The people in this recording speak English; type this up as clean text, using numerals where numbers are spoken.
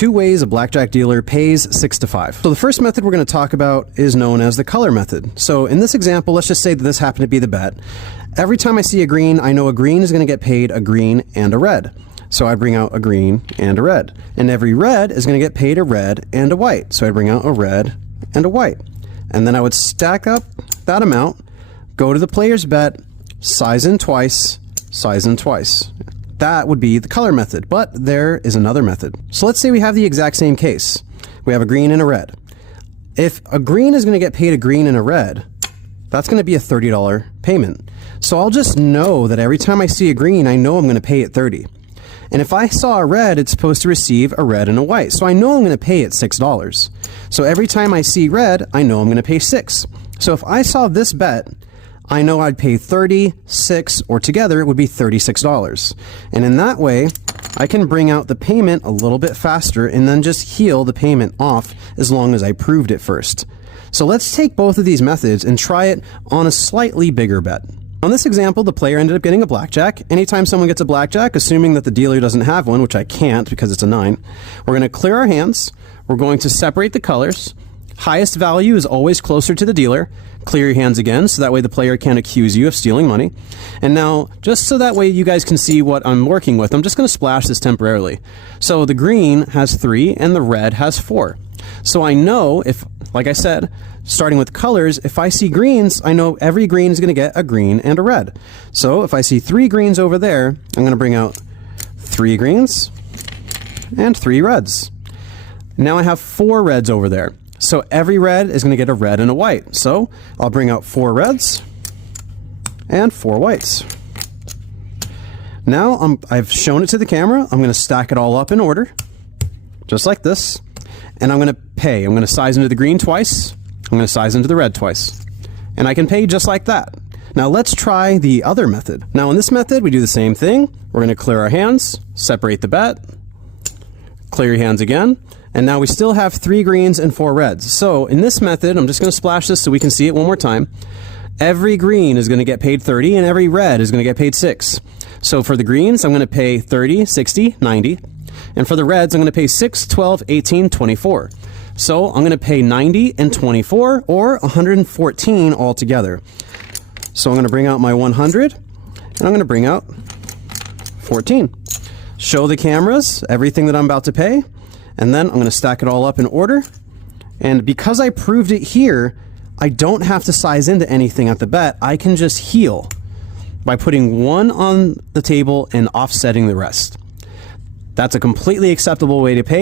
two ways a blackjack dealer pays 6 to 5. So the first method we're going to talk about is known as the color method. So in this example, let's just say that this happened to be the bet. Every time I see a green, I know a green is going to get paid a green and a red. So I bring out a green and a red. And every red is going to get paid a red and a white. So I bring out a red and a white. And then I would stack up that amount, go to the player's bet, size in twice, size in twice. That would be the color method, but there is another method. So let's say we have the exact same case. We have a green and a red. If a green is going to get paid a green and a red, that's going to be a $30 payment. So I'll just know that every time I see a green, I know I'm going to pay it $30. And if I saw a red, it's supposed to receive a red and a white. So I know I'm going to pay it $6. So every time I see red, I know I'm going to pay $6. So if I saw this bet, I know I'd pay 30, 6, or together it would be $36. And in that way, I can bring out the payment a little bit faster and then just heal the payment off as long as I proved it first. So let's take both of these methods and try it on a slightly bigger bet. On this example, the player ended up getting a blackjack. Anytime someone gets a blackjack, assuming that the dealer doesn't have one, which I can't because it's a 9, we're going to clear our hands. We're going to separate the colors. Highest value is always closer to the dealer. Clear your hands again, so that way the player can't accuse you of stealing money. And now, just so that way you guys can see what I'm working with, I'm just going to splash this temporarily. So the green has 3 and the red has 4. So I know if, like I said, starting with colors, if I see greens, I know every green is going to get a green and a red. So if I see 3 greens over there, I'm going to bring out 3 greens and 3 reds. Now I have 4 reds over there. So every red is going to get a red and a white. So I'll bring out 4 reds and 4 whites. Now I've shown it to the camera. I'm going to stack it all up in order, just like this. And I'm going to pay. I'm going to size into the green twice. I'm going to size into the red twice. And I can pay just like that. Now let's try the other method. Now in this method, we do the same thing. We're going to clear our hands, separate the bet, clear your hands again. And now we still have 3 greens and 4 reds. So in this method, I'm just going to splash this so we can see it one more time. Every green is going to get paid 30 and every red is going to get paid 6. So for the greens, I'm going to pay 30, 60, 90. And for the reds, I'm going to pay 6, 12, 18, 24. So I'm going to pay 90 and 24, or 114 altogether. So I'm going to bring out my 100 and I'm going to bring out 14. Show the cameras everything that I'm about to pay. And then I'm going to stack it all up in order. And because I proved it here, I don't have to size into anything at the bet. I can just heal by putting 1 on the table and offsetting the rest. That's a completely acceptable way to pay.